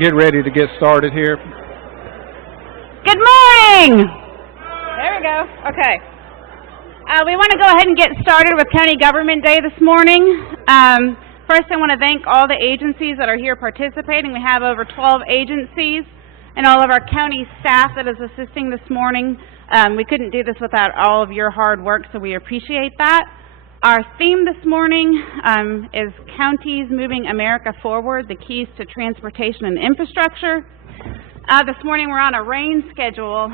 Get ready to get started here. Good morning! There we go. Okay. We want to go ahead and get started with County Government Day this morning. First, I want to thank all the agencies that are here participating. We have over 12 agencies and all of our county staff that is assisting this morning. We couldn't do this without all of your hard work, so we appreciate that. Our theme this morning is Counties Moving America Forward, the Keys to Transportation and Infrastructure. This morning we're on a rain schedule.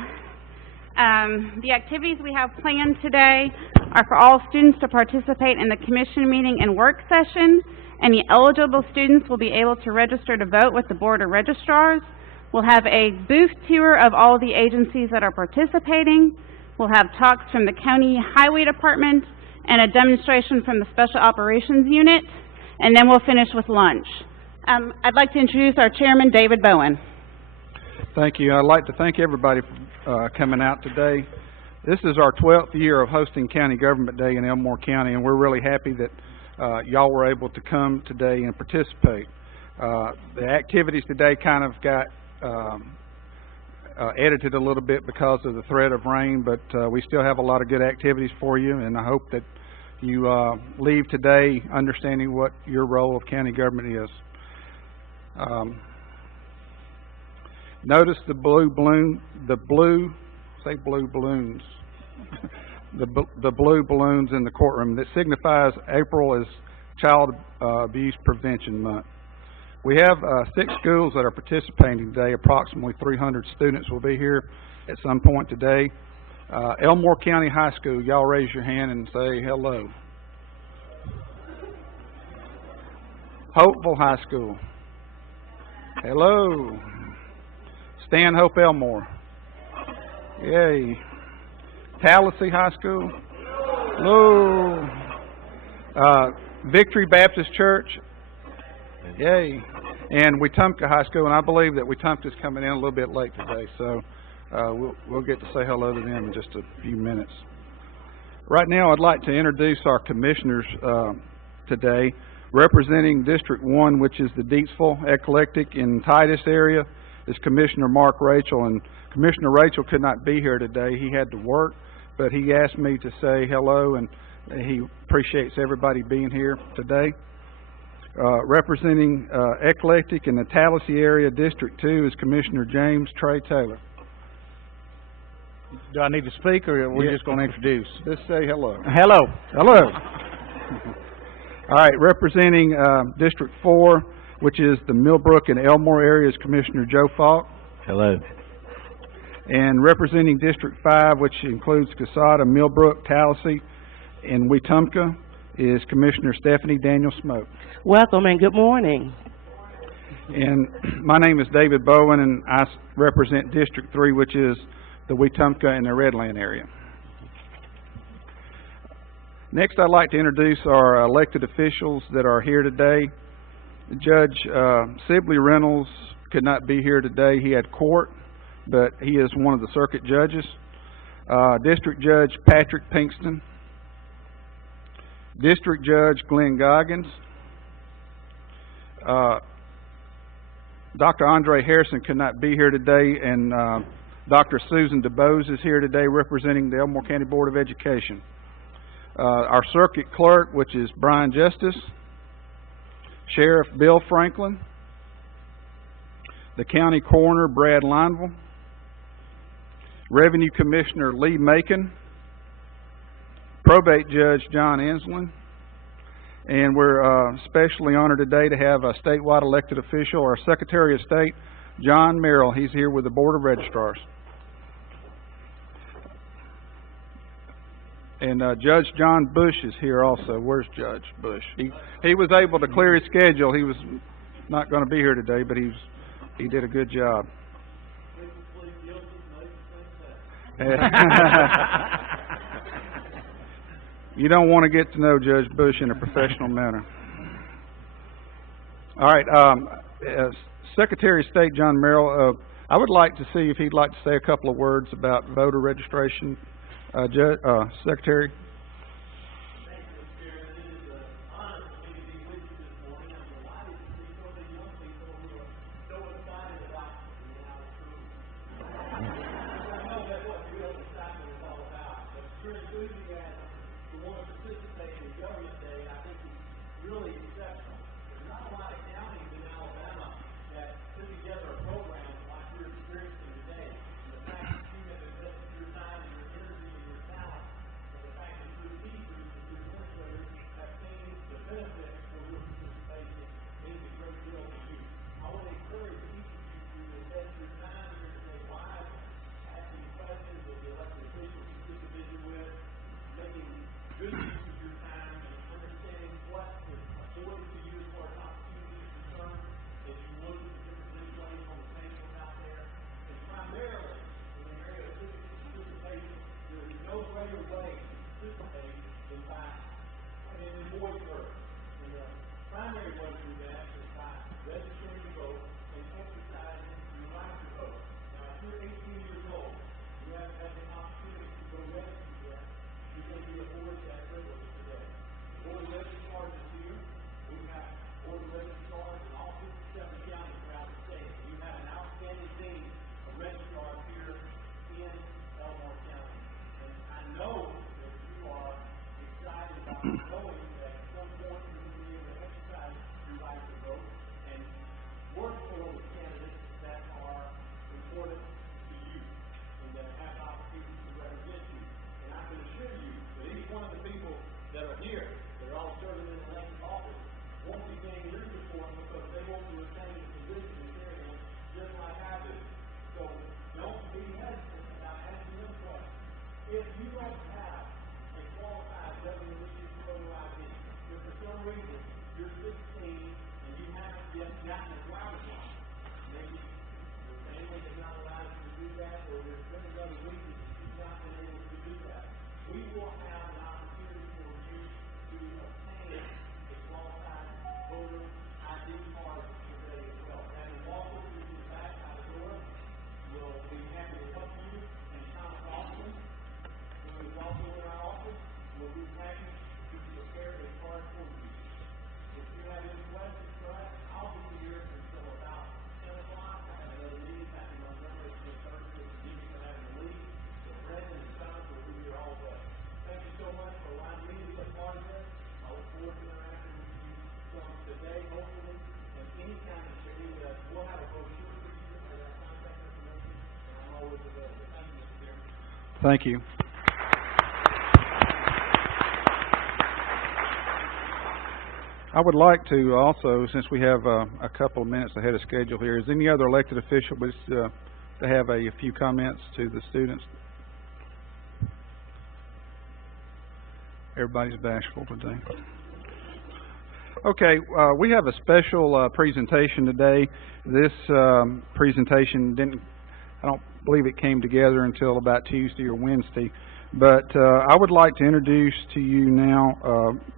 The activities we have planned today are for all students to participate in the commission meeting and work session. Any eligible students will be able to register to vote with the Board of Registrars. We'll have a booth tour of all of the agencies that are participating. We'll have talks from the County Highway Department and a demonstration from the Special Operations Unit, and then we'll finish with lunch. I'd like to introduce our chairman, David Bowen. Thank you. I'd like to thank everybody for coming out today. This is our 12th year of hosting County Government Day in Elmore County, and we're really happy that y'all were able to come today and participate. The activities today kind of got edited a little bit because of the threat of rain, but we still have a lot of good activities for you, and I hope that you leave today understanding what your role of county government is. Notice the blue balloons, the blue balloons in the courtroom. That signifies April is Child Abuse Prevention Month. We have 6 schools that are participating today. Approximately 300 students will be here at some point today. Elmore County High School, y'all raise your hand and say hello. Hopeville High School, hello. Stanhope Elmore, yay. Tallahassee High School, hello. Victory Baptist Church, yay. And Wetumpka High School, and I believe that Wetumpka's coming in a little bit late today, so we'll get to say hello to them in just a few minutes. Right now, I'd like to introduce our commissioners today. Representing District 1, which is the Deatsville, Eclectic, and Titus area, is Commissioner Mark Rachel, and Commissioner Rachel could not be here today. He had to work, but he asked me to say hello, and he appreciates everybody being here today. Representing Eclectic in the Tallahassee area, District 2, is Commissioner James Trey Taylor. Do I need to speak, or are we just going to introduce? Just say hello. Hello. Hello. All right, representing District 4, which is the Millbrook and Elmore area, is Commissioner Joe Falk. Hello. And representing District 5, which includes Casada, Millbrook, Tallahassee, and Wetumpka, is Commissioner Stephanie Daniel Smoke. Welcome and good morning. And my name is David Bowen, and I represent District 3, which is the Wetumpka and the Redland area. Next, I'd like to introduce our elected officials that are here today. Judge Sibley Reynolds could not be here today. He had court, but he is one of the circuit judges. District Judge Patrick Pinkston. District Judge Glenn Goggins. Dr. Andre Harrison could not be here today, and Dr. Susan DeBose is here today representing the Elmore County Board of Education. Our circuit clerk, which is Brian Justice. Sheriff Bill Franklin. The county coroner Brad Lineville. Revenue Commissioner Lee Macon. Probate Judge John Enslin. And we're especially honored today to have a statewide elected official, our Secretary of State, John Merrill. He's here with the Board of Registrars. And Judge John Bush is here also. Where's Judge Bush? He was able to clear his schedule. He was not going to be here today, but he did a good job. You don't want to get to know Judge Bush in a professional manner. All right, Secretary of State John Merrill, I would like to see if he'd like to say a couple of words about voter registration. Secretary. really exceptional. There's not a lot of counties in Alabama that put together a program like we're experiencing today. And the fact that you have invested your time and your energy and your talent, and the fact that your teachers and your administrators have seen the benefits for your participation means a great deal to you. I want to encourage each of you to invest your time here today wisely, asking questions of the elected officials you get to visit with, making good use of your time and understanding what is afforded to you as far as opportunities are concerned as you look at the different legislation on the table out there. And primarily in the area of civic participation, there is no greater way to participate than by in voice service. And the primary way to do that is by registering to vote and exercising your right to vote. Now, if you're 18 years old, you haven't had the opportunity to go register yet, you may be afforded that privilege today. The Board of Registrars is here. We have Board of Registrars in all 57 counties throughout the state. You have an outstanding team of registrars here in Elmore County. And I know that you are excited about knowing that at some point you're going to be able to exercise your right to vote and work for the candidates that are important to you and that have opportunities to represent you. And I can assure you that each one of the people that are here, that are all serving in elected office, won't be getting your support because they want to retain the position and carry them just like I do. So don't be hesitant about asking them questions. If you don't have a qualified government-issued photo ID, if for some reason you're 16 and you haven't yet gotten a driver's license, maybe your family has not allowed you to do that, or there's been another reason that you've not been able to do that, we will have an opportunity for you to obtain a qualified voter ID card today as well. Having walked up to the back out the door, we'll be happy to help you, and Thomas Austin, who is also in our office, will be happy to prepare a card for you. If you have any questions for us, I'll be here until about 10 o'clock. I have another meeting back in Montgomery at 10:30 with the meeting for having to leave. So Brandon and Thomas will be here all day. Thank you so much for allowing me to be a part of this. I look forward to interacting with you some today, hopefully, and anytime that you need us. We'll have a brochure for you and our contact information, and I'm always available. Thank you, Mr. Chairman. Thank you. I would like to also, since we have a couple of minutes ahead of schedule here, is any other elected official wish to have a few comments to the students? Everybody's bashful today. Okay, we have a special presentation today. This presentation I don't believe it came together until about Tuesday or Wednesday. But I would like to introduce to you now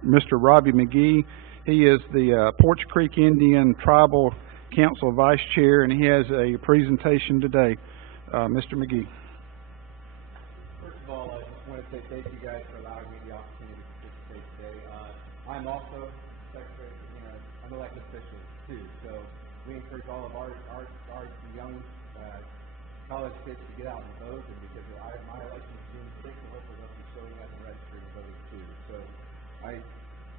Mr. Robbie McGee. He is the Porch Creek Indian Tribal Council Vice Chair, and he has a presentation today. Mr. McGee. First of all, I just want to say thank you guys for allowing me the opportunity to participate today. I'm also Secretary, I'm elected official too, so we encourage all of our young college kids to get out and vote, and because my election is June 6th, and hopefully they'll be showing up and registering and voting too. So I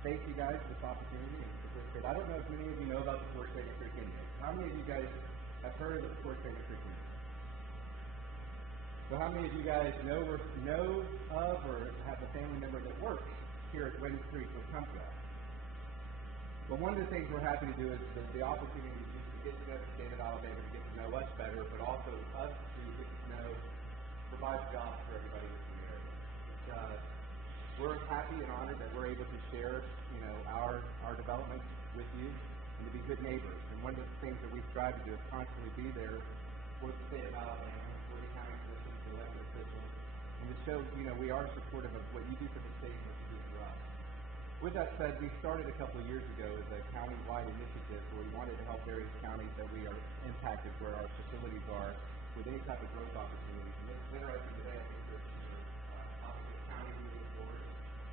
thank you guys for this opportunity and participate. I don't know if many of you know about the Porch Creek Indians. How many of you guys have heard of the Porch Creek Indians? So how many of you guys know of or have a family member that works here at Windy Creek with Comcast? Well, one of the things we're happy to do is the opportunity to get to know the state of Alabama, to get to know us better, but also us to get to know, provide jobs for everybody in the area. We're happy and honored that we're able to share, our development with you and to be good neighbors. And one of the things that we strive to do is constantly be there for the state of Alabama, for the county commissions, the elected officials, and to show, we are supportive of what you do for the state and what you do for us. With that said, we started a couple of years ago as a county-wide initiative where we wanted to help various counties that we are impacted, where our facilities are, with any type of growth opportunities. And it's interesting today, I think, that opposite county moving forward.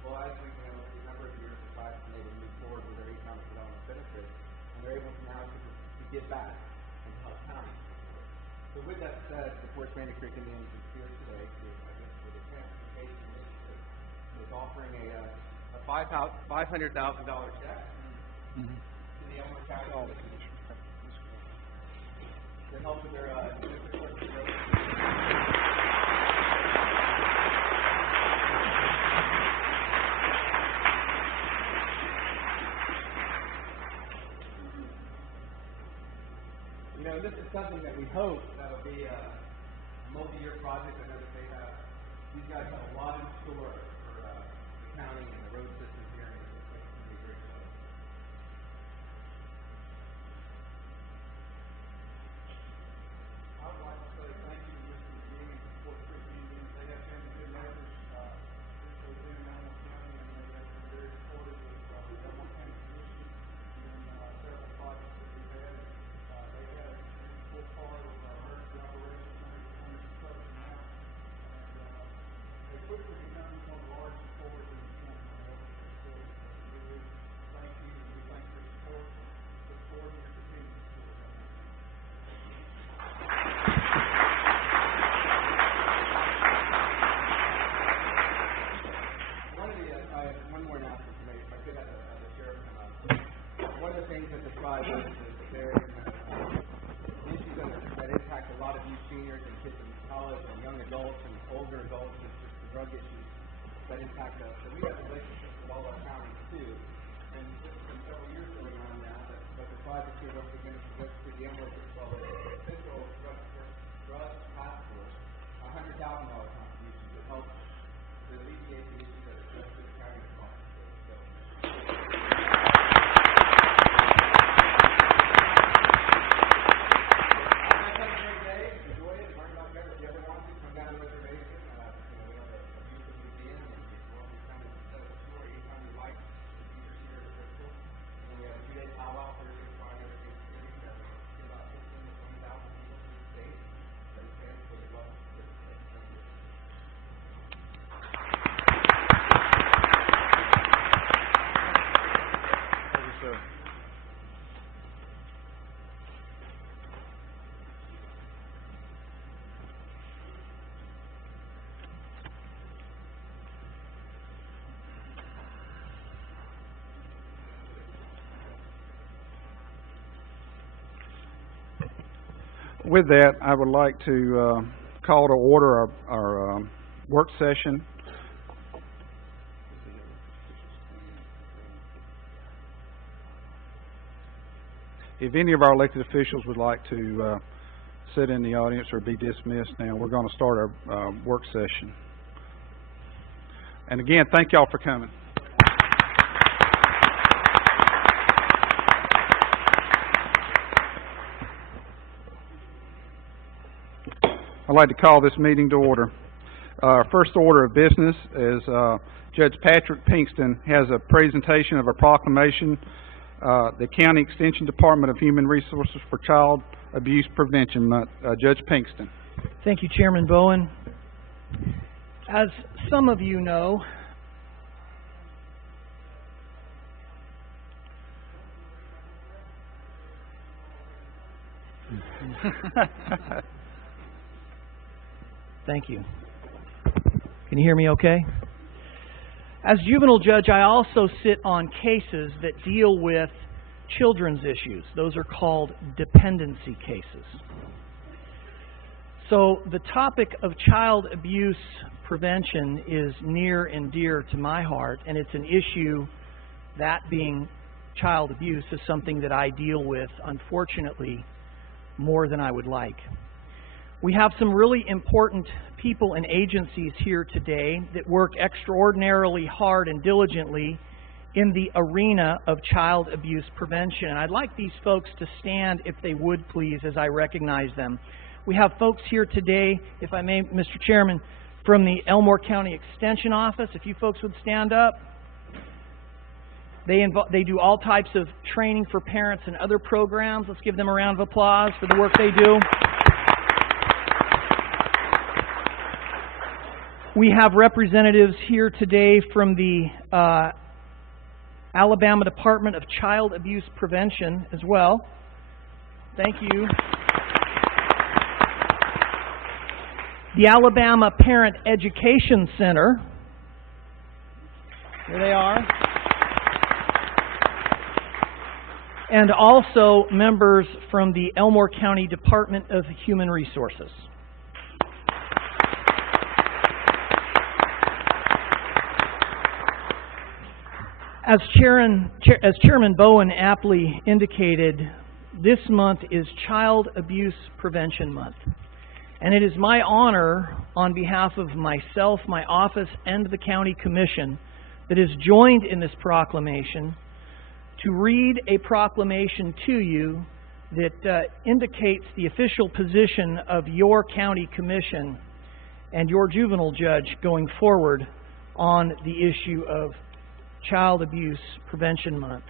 Well, as we know, a number of years, the tribe's been able to move forward with their economic development benefits, and they're able to now to give back and help counties move forward. So with that said, the Porch Creek Indians is here today with a transportation initiative. It's offering a $500,000 check in the Elmore County. That helps with their infrastructure growth. You know, this is something that we hope that'll be a multi-year project. I know that these guys have a lot in store for the county and the road system here, and it's going to be a great show. I would like to say thank you to Mr. McGee and support Creek Indians. They have been good neighbors, particularly in Elmore County, and they have been very supportive of the Elmore County Commission and several projects that we've had. They had a full part of our emergency operations under construction now, and they quickly become one of the largest supporters in the county on the health facility. So we really thank you, and we thank your support. Look forward to your continued support. I have one more announcement to make. If I could have the sheriff come up. One of the things that the tribe does is that there are issues that impact a lot of you seniors and kids in college and young adults and older adults. It's just the drug issues that impact us. So we have relationships with all our counties too. And this has been several years going on now that the tribe is here once again to work through the Elmore official drug task force, $100,000 contribution to help to alleviate the issues that are just the county across the state. So, have a great day. Enjoy it. Learn about better. If you ever want to, come down to the reservation. We have a beautiful museum, and if you want to come and tell a story anytime you like, the teachers here at Bristol. And then we have a 2-day powwow Thursday, Friday, or Thanksgiving. That will get about 15,000 to 20,000 people through the state. That is fans, so you're welcome to participate. Thank you. With that, I would like to call to order our work session. If any of our elected officials would like to sit in the audience or be dismissed now, we're going to start our work session. And again, thank y'all for coming. I'd like to call this meeting to order. Our first order of business is Judge Patrick Pinkston has a presentation of a proclamation, the County Extension Department of Human Resources for Child Abuse Prevention Month. Judge Pinkston. Thank you, Chairman Bowen. As some of you know, thank you. Can you hear me okay? As juvenile judge, I also sit on cases that deal with children's issues. Those are called dependency cases. So the topic of child abuse prevention is near and dear to my heart, and it's an issue, that being child abuse, is something that I deal with, unfortunately, more than I would like. We have some really important people and agencies here today that work extraordinarily hard and diligently in the arena of child abuse prevention. And I'd like these folks to stand, if they would please, as I recognize them. We have folks here today, if I may, Mr. Chairman, from the Elmore County Extension Office. If you folks would stand up. They do all types of training for parents and other programs. Let's give them a round of applause for the work they do. We have representatives here today from the Alabama Department of Child Abuse Prevention as well. Thank you. The Alabama Parent Education Center. Here they are. and also members from the Elmore County Department of Human Resources. As Chairman Bowen aptly indicated, this month is Child Abuse Prevention Month. And it is my honor, on behalf of myself, my office, and the County Commission that is joined in this proclamation, to read a proclamation to you that indicates the official position of your County Commission and your juvenile judge going forward on the issue of Child Abuse Prevention Month.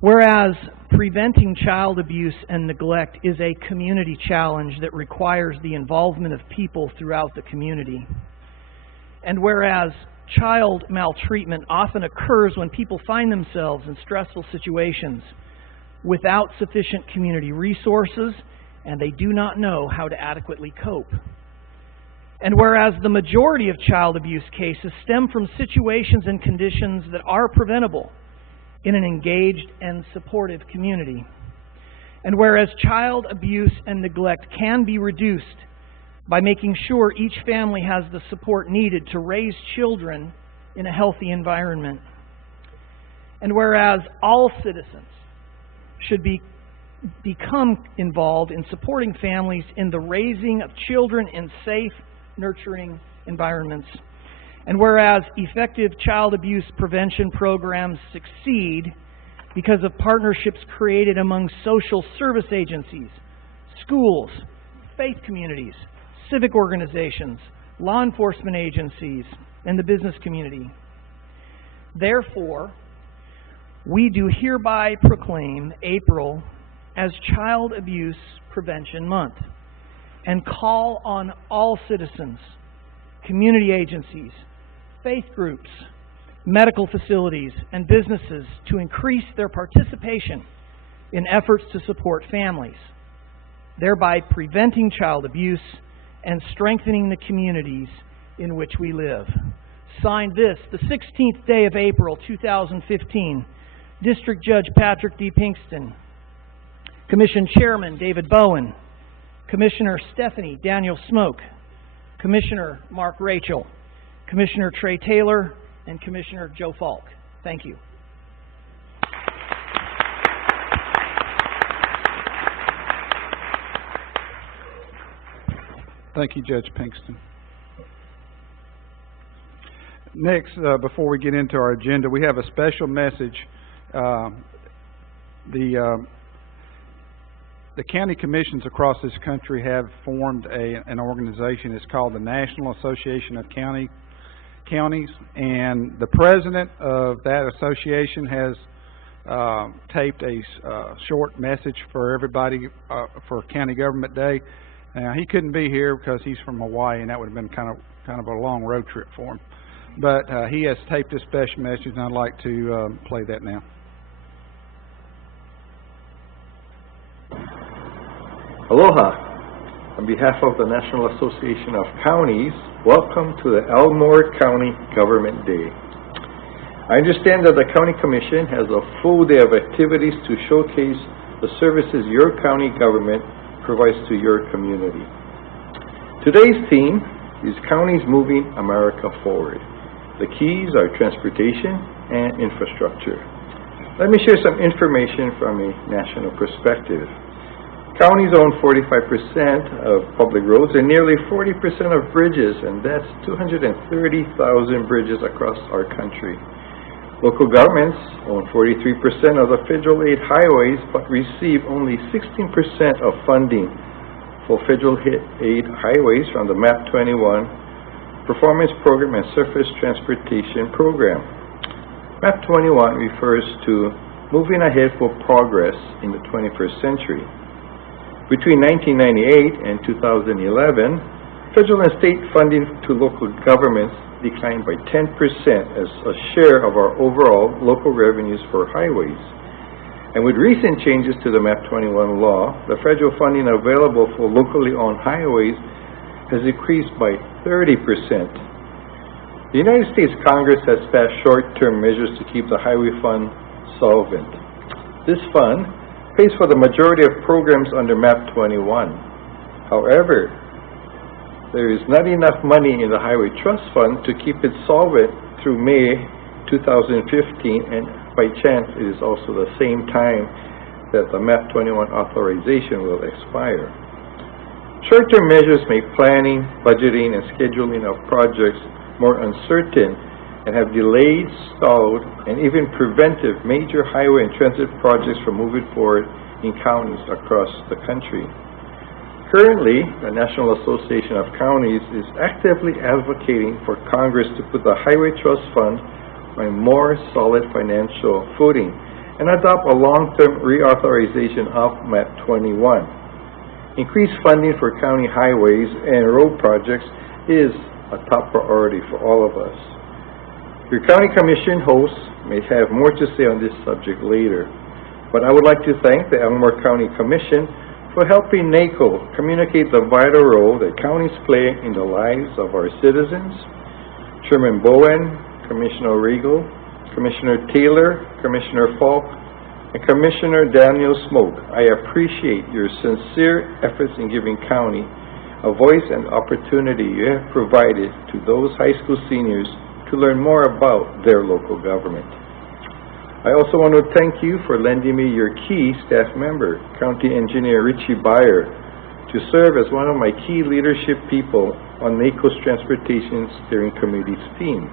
Whereas preventing child abuse and neglect is a community challenge that requires the involvement of people throughout the community, and whereas child maltreatment often occurs when people find themselves in stressful situations without sufficient community resources and they do not know how to adequately cope. And whereas the majority of child abuse cases stem from situations and conditions that are preventable in an engaged and supportive community. And whereas child abuse and neglect can be reduced by making sure each family has the support needed to raise children in a healthy environment. And whereas all citizens should become involved in supporting families in the raising of children in safe, nurturing environments. And whereas effective child abuse prevention programs succeed because of partnerships created among social service agencies, schools, faith communities, civic organizations, law enforcement agencies, and the business community. Therefore, we do hereby proclaim April as Child Abuse Prevention Month and call on all citizens, community agencies, faith groups, medical facilities, and businesses to increase their participation in efforts to support families, thereby preventing child abuse and strengthening the communities in which we live. Signed this, the 16th day of April, 2015, District Judge Patrick D. Pinkston, Commission Chairman David Bowen, Commissioner Stephanie Daniel Smoke, Commissioner Mark Rachel, Commissioner Trey Taylor, and Commissioner Joe Falk. Thank you. Thank you, Judge Pinkston. Next, before we get into our agenda, we have a special message. The county commissions across this country have formed an organization. It's called the National Association of Counties, and the president of that association has taped a short message for everybody for County Government Day. Now, he couldn't be here because he's from Hawaii, and that would have been kind of a long road trip for him. But he has taped a special message, and I'd like to play that now. Aloha. On behalf of the National Association of Counties, welcome to the Elmore County Government Day. I understand that the County Commission has a full day of activities to showcase the services your county government provides to your community. Today's theme is Counties Moving America Forward. The keys are transportation and infrastructure. Let me share some information from a national perspective. Counties own 45% of public roads and nearly 40% of bridges, and that's 230,000 bridges across our country. Local governments own 43% of the federal aid highways, but receive only 16% of funding for federal aid highways from the MAP 21 Performance Program and Surface Transportation Program. MAP 21 refers to moving ahead for progress in the 21st century. Between 1998 and 2011, federal and state funding to local governments declined by 10% as a share of our overall local revenues for highways. And with recent changes to the MAP 21 law, the federal funding available for locally owned highways has increased by 30%. The United States Congress has passed short-term measures to keep the highway fund solvent. This fund pays for the majority of programs under MAP 21. However, there is not enough money in the Highway Trust Fund to keep it solvent through May 2015, and by chance it is also the same time that the MAP 21 authorization will expire. Short-term measures make planning, budgeting, and scheduling of projects more uncertain and have delayed, stalled, and even prevented major highway and transit projects from moving forward in counties across the country. Currently, the National Association of Counties is actively advocating for Congress to put the Highway Trust Fund on a more solid financial footing and adopt a long-term reauthorization of MAP 21. Increased funding for county highways and road projects is a top priority for all of us. Your county commission hosts may have more to say on this subject later, but I would like to thank the Elmore County Commission for helping NACO communicate the vital role that counties play in the lives of our citizens. Chairman Bowen, Commissioner Regal, Commissioner Taylor, Commissioner Falk, and Commissioner Daniel Smoke, I appreciate your sincere efforts in giving county a voice and opportunity you have provided to those high school seniors to learn more about their local government. I also want to thank you for lending me your key staff member, County Engineer Richie Beyer, to serve as one of my key leadership people on NACO's Transportation Steering Committee's team.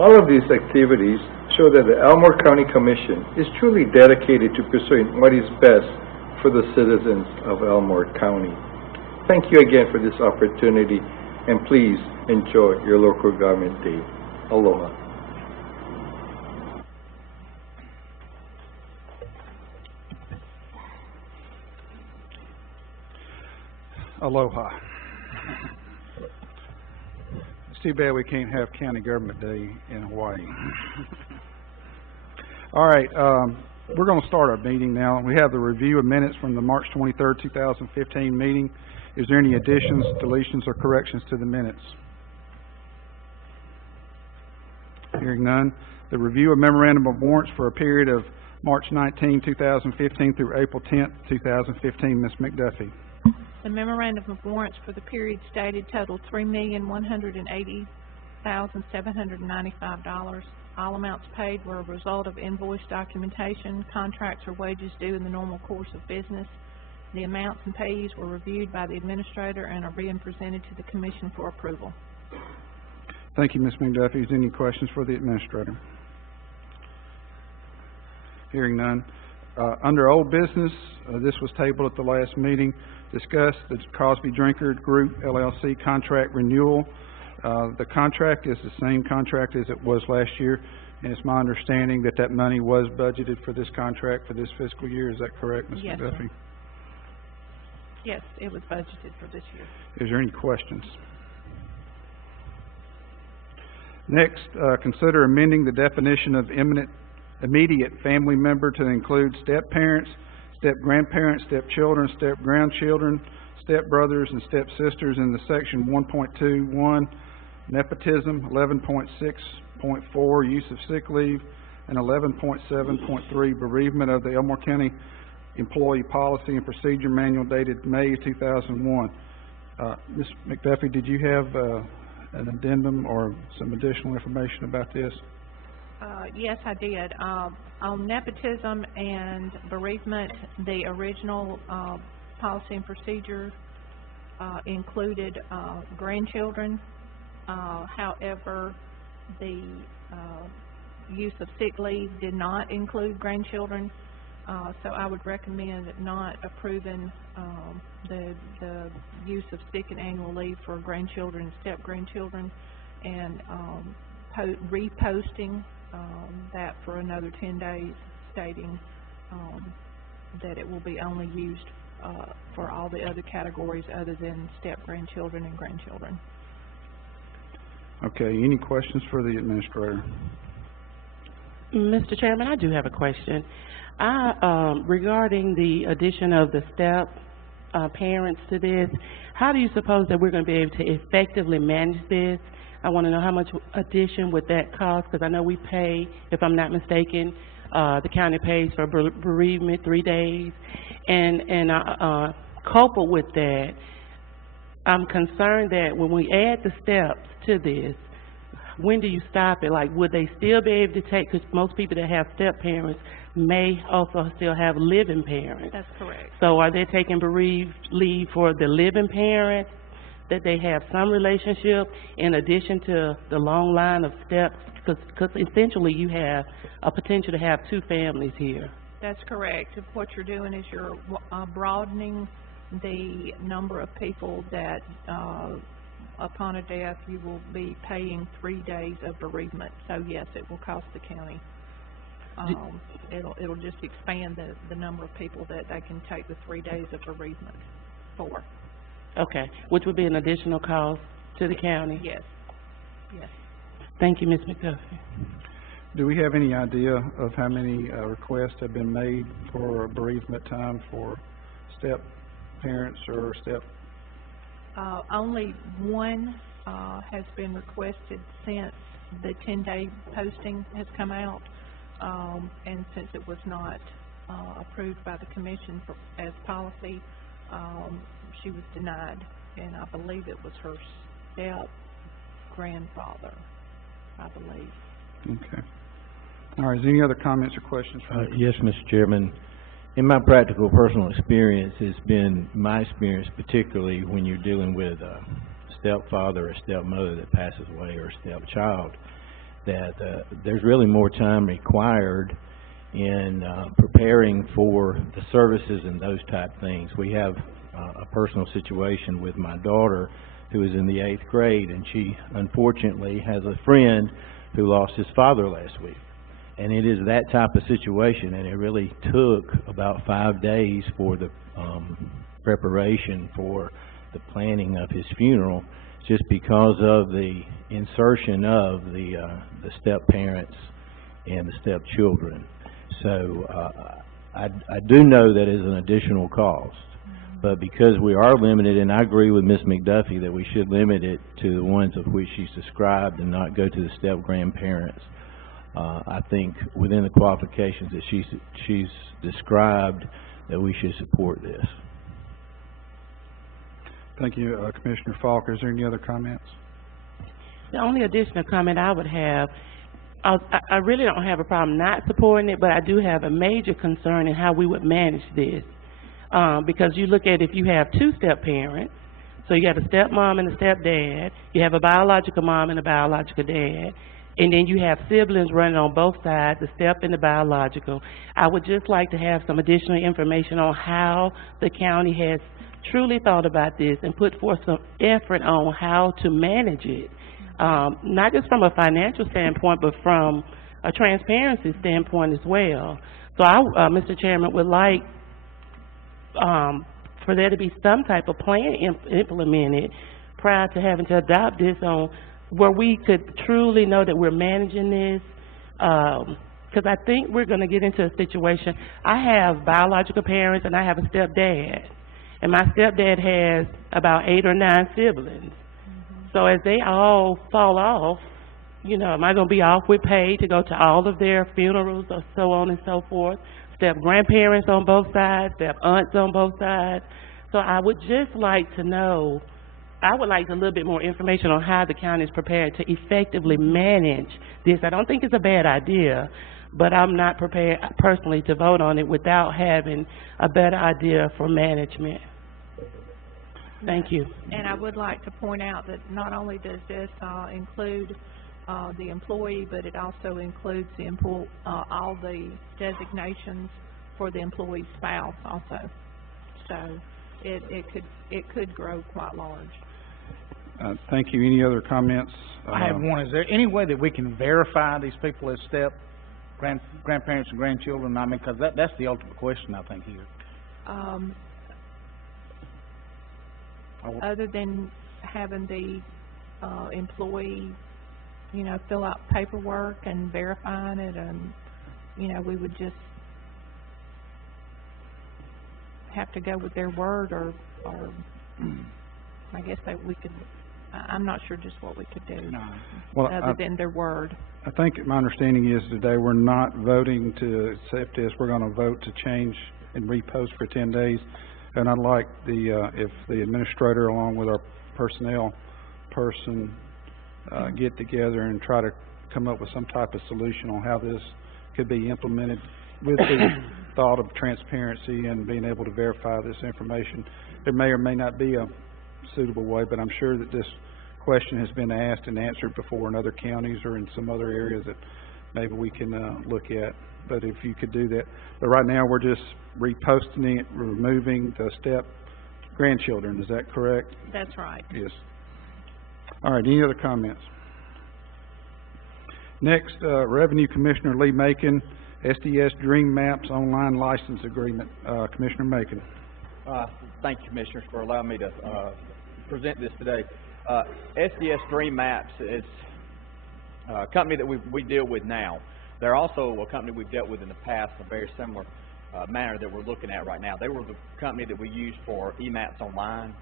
All of these activities show that the Elmore County Commission is truly dedicated to pursuing what is best for the citizens of Elmore County. Thank you again for this opportunity, and please enjoy your local government day. Aloha. Aloha. It's too bad we can't have County Government Day in Hawaii. All right, we're going to start our meeting now. We have the review of minutes from the March 23rd, 2015 meeting. Is there any additions, deletions, or corrections to the minutes? Hearing none. The review of memorandum of warrants for a period of March 19, 2015 through April 10, 2015. Ms. McDuffie. The memorandum of warrants for the period stated totaled $3,180,795. All amounts paid were a result of invoice documentation, contracts, or wages due in the normal course of business. The amounts and payees were reviewed by the administrator and are being presented to the commission for approval. Thank you, Ms. McDuffie. Is there any questions for the administrator? Hearing none. Under old business, this was tabled at the last meeting. Discussed the Cosby Drinker Group LLC contract renewal. The contract is the same contract as it was last year, and it's my understanding that that money was budgeted for this contract for this fiscal year. Is that correct, Ms. Yes, McDuffie? sir. Yes, it was budgeted for this year. Is there any questions? Next, consider amending the definition of immediate family member to include step-parents, step-grandparents, step-children, step-grandchildren, step-brothers, and step-sisters in the section 1.21, nepotism, 11.6.4, use of sick leave, and 11.7.3, bereavement of the Elmore County Employee Policy and Procedure Manual dated May 2001. Ms. McDuffie, did you have an addendum or some additional information about this? Yes, I did. On nepotism and bereavement, the original policy and procedure included grandchildren. However, the use of sick leave did not include grandchildren. So I would recommend not approving the use of sick and annual leave for grandchildren and step-grandchildren, and reposting that for another 10 days, stating that it will be only used for all the other categories other than step-grandchildren and grandchildren. Okay, any questions for the administrator? Mr. Chairman, I do have a question. Regarding the addition of the step parents to this, how do you suppose that we're going to be able to effectively manage this? I want to know how much addition would that cost, because I know we pay, if I'm not mistaken, the county pays for bereavement 3 days, and coupled with that, I'm concerned that when we add the steps to this, when do you stop it? Like, would they still be able to take, because most people that have step parents may also still have living parents. That's correct. So are they taking bereaved leave for the living parents, that they have some relationship in addition to the long line of steps? Because essentially you have a potential to have 2 families here. That's correct. What you're doing is you're broadening the number of people that, upon a death, you will be paying 3 days of bereavement. So yes, it will cost the county. It'll just expand the number of people that they can take the 3 days of bereavement for. Okay, which would be an additional cost to the county? Yes. Yes. Thank you, Ms. McDuffie. Do we have any idea of how many requests have been made for bereavement time for step parents or step? Only one has been requested since the 10-day posting has come out, and since it was not approved by the commission as policy, she was denied, and I believe it was her step-grandfather, I believe. Okay. All right, is there any other comments or questions? Yes, Mr. Chairman. In my practical personal experience, it's been my experience, particularly when you're dealing with a stepfather or stepmother that passes away or a stepchild, that there's really more time required in preparing for the services and those type things. We have a personal situation with my daughter who is in the 8th grade, and she unfortunately has a friend who lost his father last week. And it is that type of situation, and it really took about 5 days for the preparation for the planning of his funeral, just because of the insertion of the step-parents and the step-children. So I do know that is an additional cost, but because we are limited, and I agree with Ms. McDuffie that we should limit it to the ones of which she's described and not go to the step-grandparents, I think within the qualifications that she's described, that we should support this. Thank you, Commissioner Falk. Is there any other comments? The only additional comment I would have, I really don't have a problem not supporting it, but I do have a major concern in how we would manage this. Because you look at if you have 2 step-parents, so you have a stepmom and a stepdad, you have a biological mom and a biological dad, and then you have siblings running on both sides, the step and the biological. I would just like to have some additional information on how the county has truly thought about this and put forth some effort on how to manage it. Not just from a financial standpoint, but from a transparency standpoint as well. So I, Mr. Chairman, would like for there to be some type of plan implemented prior to having to adopt this, on where we could truly know that we're managing this. Because I think we're going to get into a situation. I have biological parents and I have a stepdad, and my stepdad has about 8 or 9 siblings. So as they all fall off, you know, am I going to be off with pay to go to all of their funerals or so on and so forth? Step grandparents on both sides, step aunts on both sides. So I would just like to know, I would like a little bit more information on how the county is prepared to effectively manage this. I don't think it's a bad idea, but I'm not prepared personally to vote on it without having a better idea for management. Thank you. And I would like to point out that not only does this include the employee, but it also includes the all the designations for the employee's spouse also. So it could grow quite large. Thank you. Any other comments? I have one. Is there any way that we can verify these people as grandparents and grandchildren? I mean, because that's the ultimate question, I think, here. Other than having the employee, you know, fill out paperwork and verifying it, and, you know, we would just have to go with their word, or I guess that we could I'm not sure just what we could do, Well, other than their word. I think my understanding is today we're not voting to accept this. We're gonna vote to change and repost for 10 days. And I'd like if the administrator along with our personnel person, get together and try to come up with some type of solution on how this could be implemented with the thought of transparency and being able to verify this information. There may or may not be a suitable way, but I'm sure that this question has been asked and answered before in other counties or in some other areas that maybe we can look at. But if you could do that. But right now we're just reposting it, removing the step grandchildren. Is that correct? That's right. Yes. All right, any other comments? Next, Revenue Commissioner Lee Macon, SDS Dream Maps Online License Agreement. Commissioner Macon. Thank you, Commissioners, for allowing me to present this today. SDS Dream Maps is a company that we deal with now. They're also a company we've dealt with in the past in a very similar manner that we're looking at right now. They were the company that we used for eMaps Online,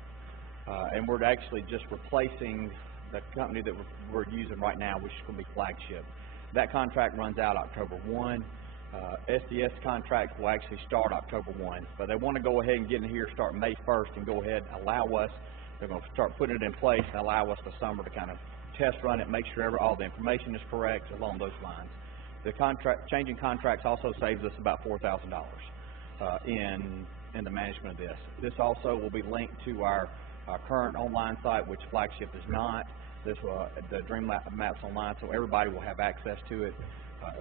and we're actually just replacing the company that we're using right now, which is going to be Flagship. That contract runs out October 1. SDS contract will actually start October 1, but they want to go ahead and get in here, start May 1st, and go ahead and allow us, they're going to start putting it in place and allow us the summer to kind of test run it, make sure all the information is correct along those lines. The changing contracts also saves us about $4,000 in the management of this. This also will be linked to our current online site, which Flagship is not. This will, the Dream Maps Online, so everybody will have access to it.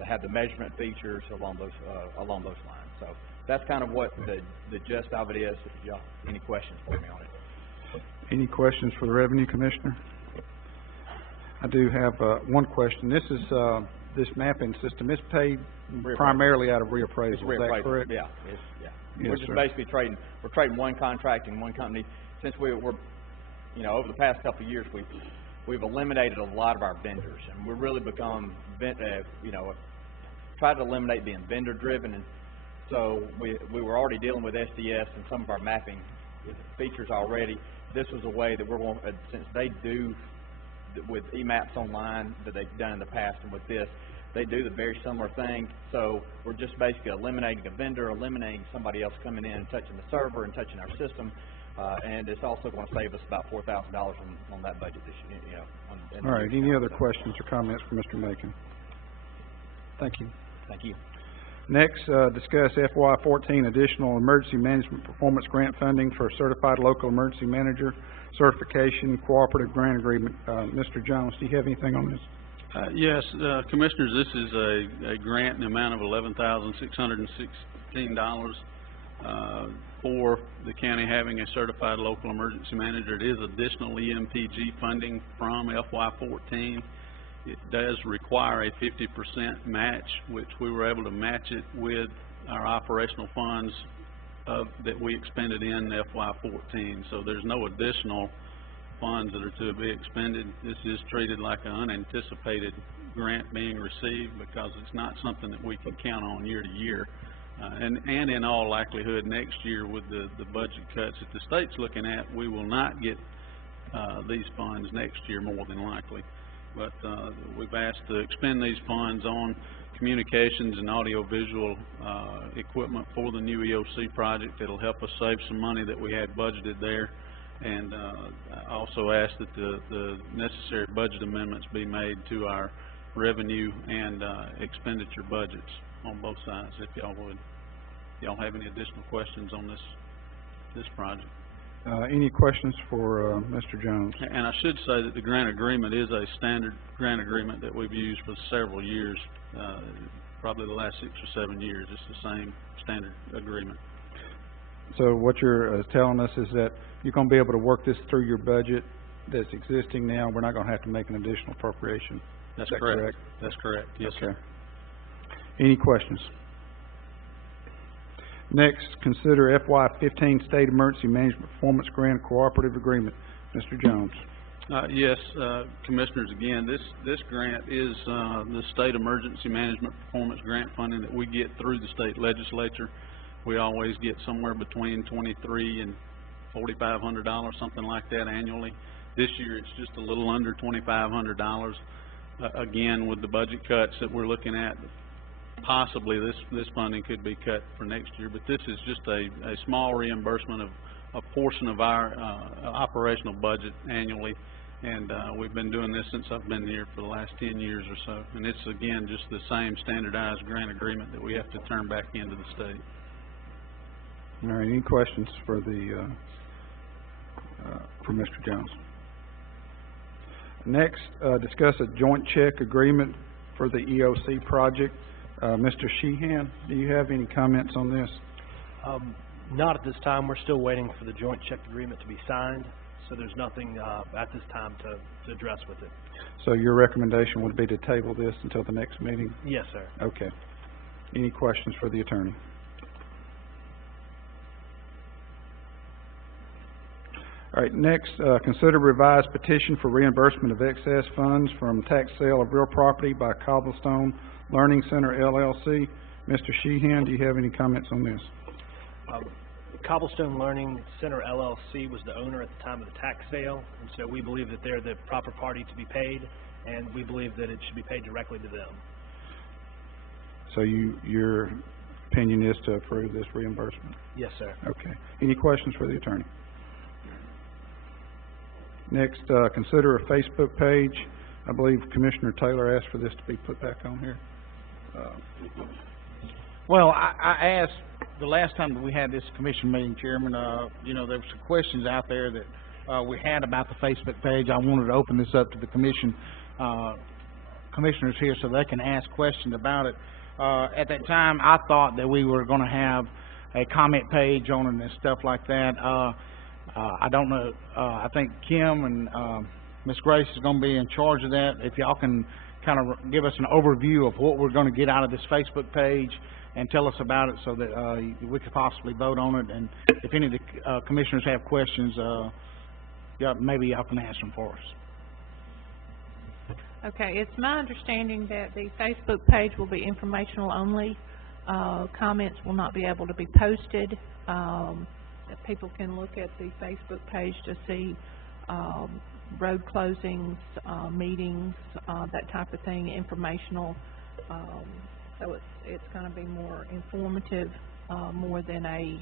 Have the measurement features along those lines. So that's kind of what the gist of it is. If y'all any questions for me on it? Any questions for the Revenue Commissioner? I do have one question. This is this mapping system is paid primarily out of reappraisal. Is that correct? Yeah. Yes, we're just sir. basically trading. We're trading one contract and one company. Since we're over the past couple of years, we've eliminated a lot of our vendors, and we've really become tried to eliminate being vendor driven. And so we were already dealing with SDS and some of our mapping features already. This was a way that we're going, since they do with eMaps Online that they've done in the past, and with this, they do the very similar thing. So we're just basically eliminating a vendor, eliminating somebody else coming in and touching the server and touching our system, and it's also going to save us about $4,000 on that budget this year. All right. Any other questions or comments for Mr. Macon? Thank you. Thank you. Next, discuss FY14 additional emergency management performance grant funding for certified local emergency manager certification cooperative grant agreement. Mr. Jones, do you have anything on this? Yes, Commissioners, this is a grant in the amount of $11,616 for the county having a certified local emergency manager. It is additional EMPG funding from FY14. It does require a 50% match, which we were able to match it with our operational funds that we expended in FY14. So there's no additional funds that are to be expended. This is treated like an unanticipated grant being received because it's not something that we can count on year to year. And in all likelihood, next year with the budget cuts that the state's looking at, we will not get these funds next year more than likely. But we've asked to expend these funds on communications and audiovisual equipment for the new EOC project. It'll help us save some money that we had budgeted there. And I also asked that the necessary budget amendments be made to our revenue and expenditure budgets on both sides, if y'all would. Y'all have any additional questions on this project? Any questions for Mr. Jones? And I should say that the grant agreement is a standard grant agreement that we've used for several years, probably the last 6 or 7 years. It's the same standard agreement. So what you're telling us is that you're going to be able to work this through your budget that's existing now. We're not going to have to make an additional appropriation. That's Is that correct. That's correct. Yes, okay. sir. Any questions? Next, consider FY15 State Emergency Management Performance Grant Cooperative Agreement. Mr. Jones. Yes, Commissioners, again, this grant is the State Emergency Management Performance Grant funding that we get through the state legislature. We always get somewhere between $2,300 and $4,500, something like that annually. This year, it's just a little under $2,500. Again, with the budget cuts that we're looking at, possibly this funding could be cut for next year, but this is just a small reimbursement of a portion of our operational budget annually, and we've been doing this since I've been here for the last 10 years or so, and it's again just the same standardized grant agreement that we have to turn back into the state. All right, any questions for the for Mr. Jones? Next, discuss a joint check agreement for the EOC project. Mr. Sheehan, do you have any comments on this? Not at this time. We're still waiting for the joint check agreement to be signed, so there's nothing at this time to address with it. So your recommendation would be to table this until the next meeting? Yes, sir. Okay. Any questions for the attorney? All right, next, consider revised petition for reimbursement of excess funds from tax sale of real property by Cobblestone Learning Center, LLC. Mr. Sheehan, do you have any comments on this? Cobblestone Learning Center, LLC was the owner at the time of the tax sale, and so we believe that they're the proper party to be paid, and we believe that it should be paid directly to them. So your opinion is to approve this reimbursement? Yes, sir. Okay. Any questions for the attorney? Next, consider a Facebook page. I believe Commissioner Taylor asked for this to be put back on here. Well, I asked the last time that we had this commission meeting, Chairman, you know, there were some questions out there that we had about the Facebook page. I wanted to open this up to the commission, commissioners here so they can ask questions about it. At that time, I thought that we were going to have a comment page on it and stuff like that. I don't know, I think Kim and Ms. Grace is going to be in charge of that. If y'all can kind of give us an overview of what we're going to get out of this Facebook page and tell us about it so that we could possibly vote on it. And if any of the commissioners have questions, maybe y'all can ask them for us. Okay, it's my understanding that the Facebook page will be informational only. Comments will not be able to be posted. That people can look at the Facebook page to see road closings, meetings, that type of thing, informational. So it's going to be more informative, more than a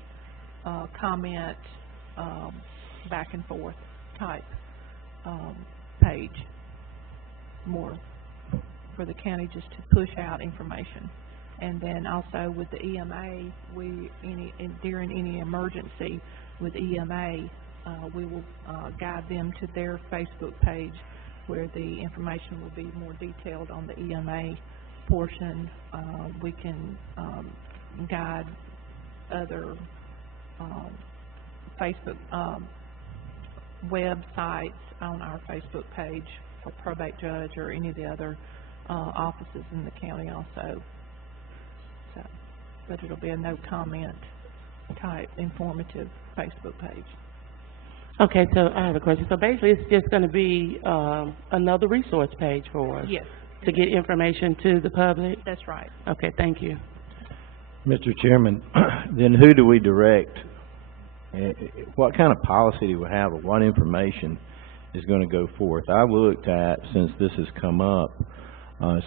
comment back and forth type page. More for the county just to push out information. And then also with the EMA, during any emergency with EMA, we will guide them to their Facebook page where the information will be more detailed on the EMA portion. We can guide other Facebook websites on our Facebook page for probate judge or any of the other offices in the county also. So, but it'll be a no comment type informative Facebook page. Okay, so I have a question. So basically it's just going to be another resource page for us? Yes. To get information to the public? That's right. Okay, thank you. Mr. Chairman, then who do we direct? What kind of policy do we have, or what information is going to go forth? I've looked at, since this has come up,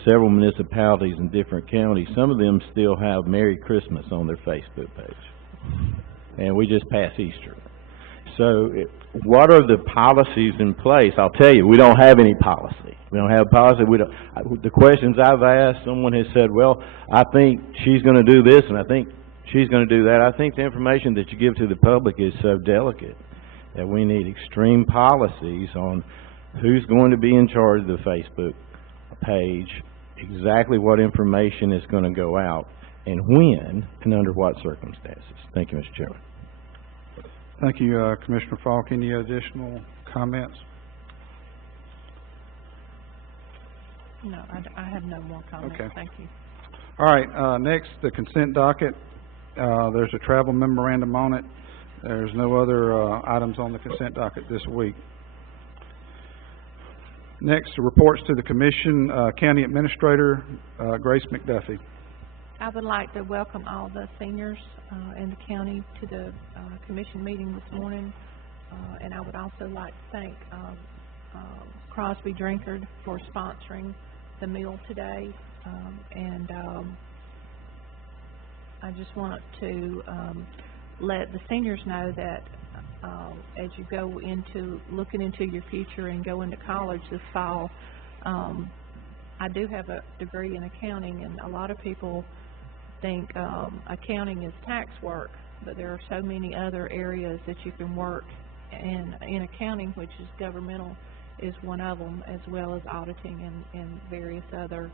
several municipalities in different counties. Some of them still have Merry Christmas on their Facebook page. And we just passed Easter. So what are the policies in place? I'll tell you, we don't have any policy. We don't have policy. The questions I've asked, someone has said, well, I think she's going to do this and I think she's going to do that. I think the information that you give to the public is so delicate that we need extreme policies on who's going to be in charge of the Facebook page, exactly what information is going to go out, and when, and under what circumstances. Thank you, Mr. Chairman. Thank you, Commissioner Falk. Any additional comments? No, I have no more comments. Okay. Thank you. All right, next, the consent docket. There's a travel memorandum on it. There's no other items on the consent docket this week. Next, reports to the Commission. County Administrator Grace McDuffie. I would like to welcome all the seniors in the county to the Commission meeting this morning and I would also like to thank Crosby Drinkard for sponsoring the meal today. I just want to let the seniors know that as you go into looking into your future and go into college this fall, I do have a degree in accounting, and a lot of people think accounting is tax work, but there are so many other areas that you can work in accounting, which is governmental is one of them, as well as auditing and various other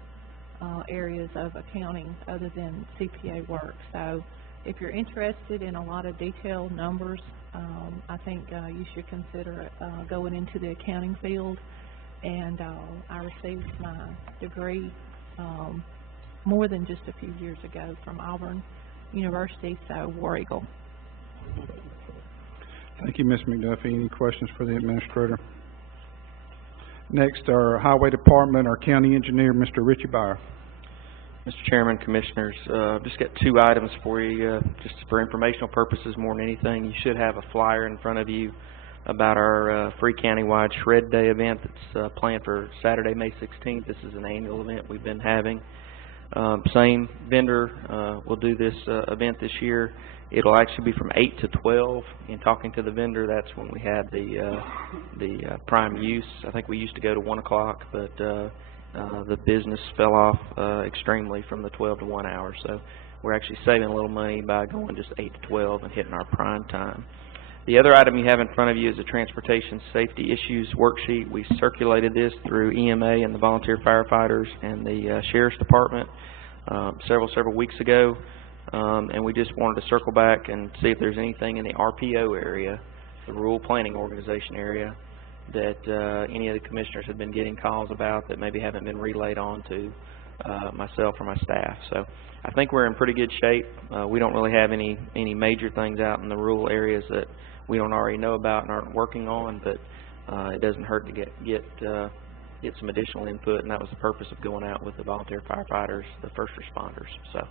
areas of accounting other than CPA work. So if you're interested in a lot of detailed numbers, I think you should consider going into the accounting field. And I received my degree more than just a few years ago from Auburn University, so War Eagle. Thank you, Ms. McDuffie. Any questions for the administrator? Next, our Highway Department, our County Engineer, Mr. Richie Byer. Mr. Chairman, Commissioners, just got 2 items for you, just for informational purposes more than anything. You should have a flyer in front of you about our free countywide Shred Day event that's planned for Saturday, May 16th. This is an annual event we've been having. Same vendor will do this event this year. It'll actually be from 8 to 12. In talking to the vendor, that's when we had the prime use. I think we used to go to 1 o'clock, but the business fell off extremely from the 12 to 1 hour. So we're actually saving a little money by going just 8 to 12 and hitting our prime time. The other item you have in front of you is a transportation safety issues worksheet. We circulated this through EMA and the volunteer firefighters and the Sheriff's Department several weeks ago, and we just wanted to circle back and see if there's anything in the RPO area, the Rural Planning Organization area, that any of the commissioners have been getting calls about that maybe haven't been relayed on to myself or my staff. So I think we're in pretty good shape. We don't really have any major things out in the rural areas that we don't already know about and aren't working on, but it doesn't hurt to get some additional input, and that was the purpose of going out with the volunteer firefighters, the first responders. So,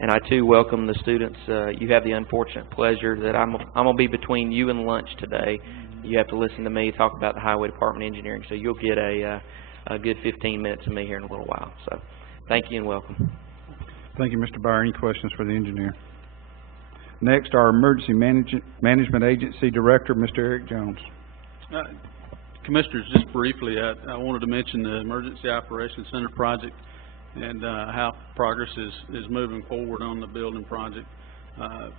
and I too welcome the students. You have the unfortunate pleasure that I'm gonna be between you and lunch today. You have to listen to me talk about the Highway Department engineering, so you'll get a good 15 minutes of me here in a little while. So thank you and welcome. Thank you, Mr. Byer. Any questions for the engineer? Next, our Emergency Management Agency Director, Mr. Eric Jones. Commissioners, just briefly, I wanted to mention the Emergency Operations Center project and how progress is moving forward on the building project.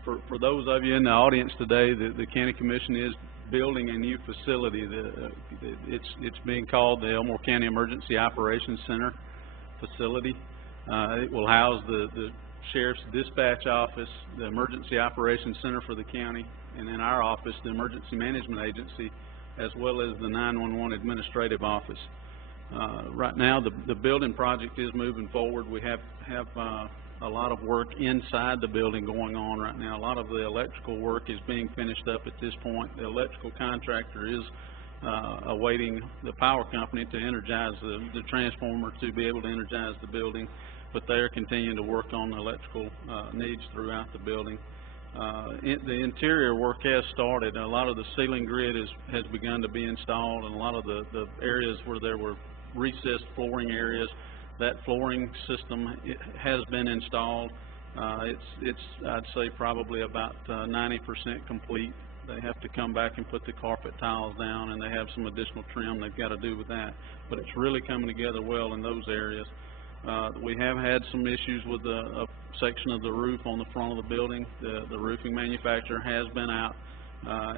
For those of you in the audience today, the County Commission is building a new facility. It's being called the Elmore County Emergency Operations Center facility. It will house the Sheriff's Dispatch Office, the Emergency Operations Center for the county, and in our office, the Emergency Management Agency, as well as the 911 Administrative Office. Right now, the building project is moving forward. We have a lot of work inside the building going on right now. A lot of the electrical work is being finished up at this point. The electrical contractor is awaiting the power company to energize the transformer to be able to energize the building, but they are continuing to work on the electrical needs throughout the building. The interior work has started. A lot of the ceiling grid has begun to be installed, and a lot of the areas where there were recessed flooring areas, that flooring system has been installed. It's I'd say probably about 90% complete. They have to come back and put the carpet tiles down, and they have some additional trim they've got to do with that. But it's really coming together well in those areas. We have had some issues with a section of the roof on the front of the building. The roofing manufacturer has been out,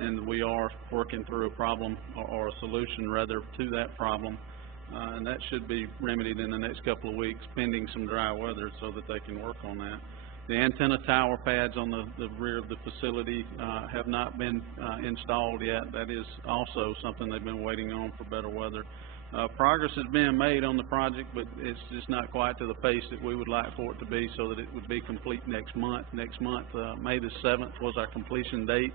and we are working through a problem or a solution rather to that problem. And that should be remedied in the next couple of weeks, pending some dry weather, so that they can work on that. The antenna tower pads on the rear of the facility have not been installed yet. That is also something they've been waiting on for better weather. Progress is being made on the project, but it's just not quite to the pace that we would like for it to be, so that it would be complete next month. Next month, May the 7th was our completion date,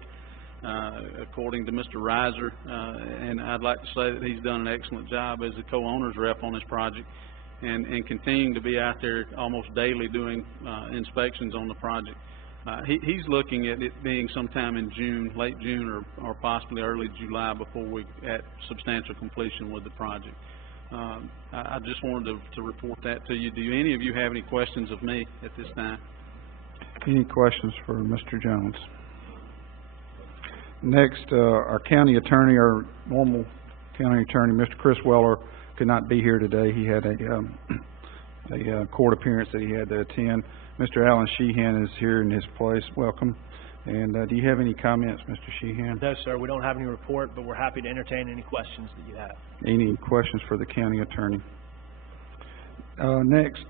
according to Mr. Reiser, and I'd like to say that he's done an excellent job as a co-owner's rep on this project, and continuing to be out there almost daily doing inspections on the project. He's looking at it being sometime in June, late June or possibly early July before we at substantial completion with the project. I just wanted to report that to you. Do any of you have any questions of me at this time? Any questions for Mr. Jones? Next, our county attorney, our normal county attorney, Mr. Chris Weller, could not be here today. He had a court appearance that he had to attend. Mr. Alan Sheehan is here in his place. Welcome. And do you have any comments, Mr. Sheehan? No, sir, we don't have any report, but we're happy to entertain any questions that you have. Any questions for the county attorney? Next,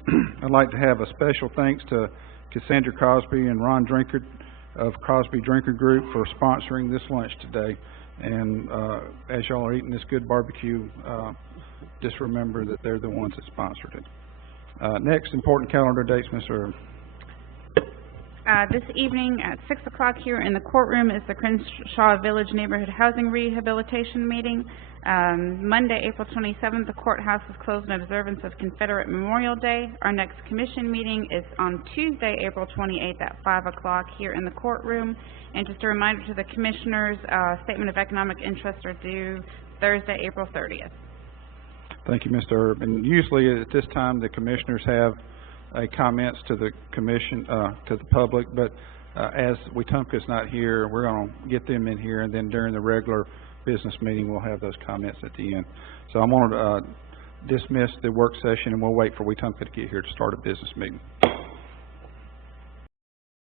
I'd like to have a special thanks to Cassandra Crosby and Ron Drinkard of Crosby Drinker Group for sponsoring this lunch today. And as y'all are eating this good barbecue, just remember that they're the ones that sponsored it. Next, important calendar dates, Ms. Earl. This evening at 6 o'clock here in the courtroom is the Crenshaw Village Neighborhood Housing Rehabilitation Meeting. Monday, April 27th, the courthouse is closed in observance of Confederate Memorial Day. Our next commission meeting is on Tuesday, April 28th at 5 o'clock here in the courtroom. And just a reminder to the commissioners, statement of economic interest are due Thursday, April 30th. Thank you, Mr. Erb. And usually at this time, the commissioners have comments to the commission, to the public, but as Wetumpka's not here, we're going to get them in here, and then during the regular business meeting, we'll have those comments at the end. So I'm going to dismiss the work session, and we'll wait for Wetumpka to get here to start a business meeting.